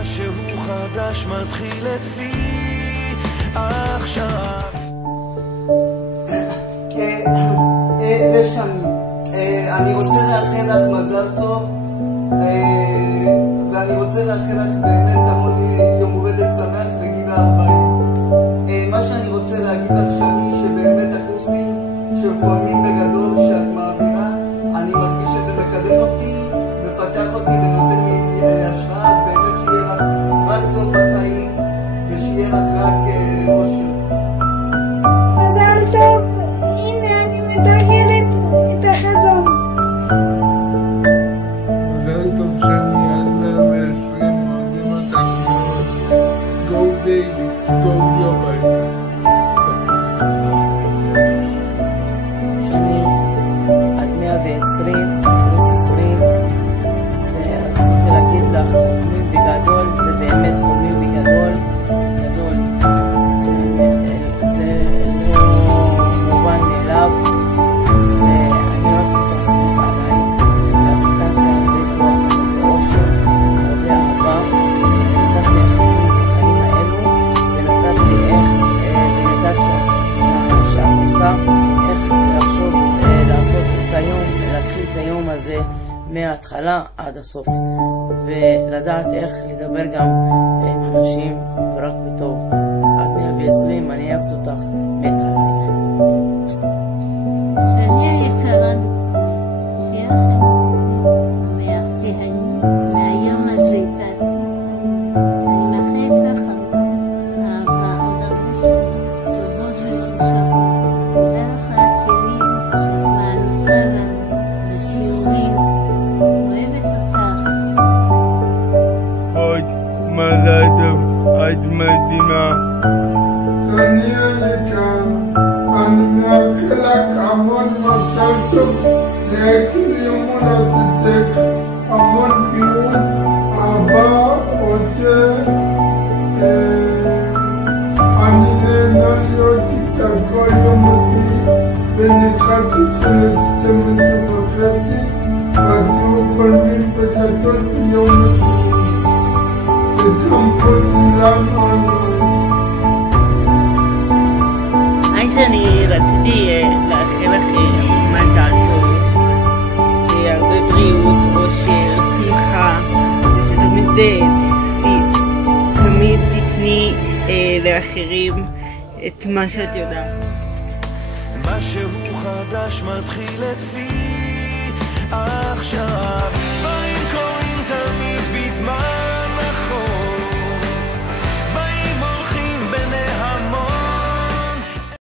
משהו חדש מתחיל אצלי עכשיו. לשני, אני רוצה לאחל לך מזל טוב, ואני רוצה לאחל לך באמת המון יום הולדת שמח לגיל 40. מה שאני רוצה להגיד לך שני, שבאמת הקורסים שפועמים בגדול שאת מעבירה, אני מרגיש שזה מקדם אותי, מפתח אותי ונותן לי השראה, אז באמת שיהיה לך רק טוב בחיים ושיהיה לך רק אושר. מזל טוב, הנה אני מתרגלת את החזון. מזל טוב שאני עד 120, אוהבים אותך מאוד. Go big, go global. שאני עד 120, פלוס 20, ורציתי להגיד לך, חולמים בגדול, זה באמת חולמים בגדול, גדול. זה לא מובן מאליו, ואני אוהבת אותך באמת עליי, ואת נתת לי הרבה כוח, הרבה אושר, הרבה אהבה, ונתת לי איך לחיות את החיים האלו, ונתת לי איך במדיטציה שאת עושה, איך לחשוב, לעשות את היום, להתחיל את היום הזה מההתחלה עד הסוף, ולדעת איך לדבר גם עם אנשים ורק בטוב. עד 120, אני אוהבת אותך, מת עלייך. שני היקרה, שיהיה לכם שמח, תהנו מהיום הזה, תעשו. אני מאחלת לך אהבה, עוד הרבה טובות ומאושרות. תודה לך על הכלים שאת מעניקה לנו, לשיעורים. אוהבת אותך. עוד מזל טוב, את מדהימה. שני היקר, אני מאחל לך המון מזל טוב לגיל יום הולדתך, המון בריאות, אהבה, עושר. אני נהנה להיות איתה כל יום אותי בנכחתי של 12:30, רצינו חולמים בגדול ביום אותי, וגם פה צילמנו עליו. שאני רציתי לאחל לכם מזל טוב, הרבה בריאות, אושר, שמחה, ושתמיד תתני לאחרים את מה שאת יודעת. משהו חדש מתחיל אצלי עכשיו, דברים קורים תמיד בזמן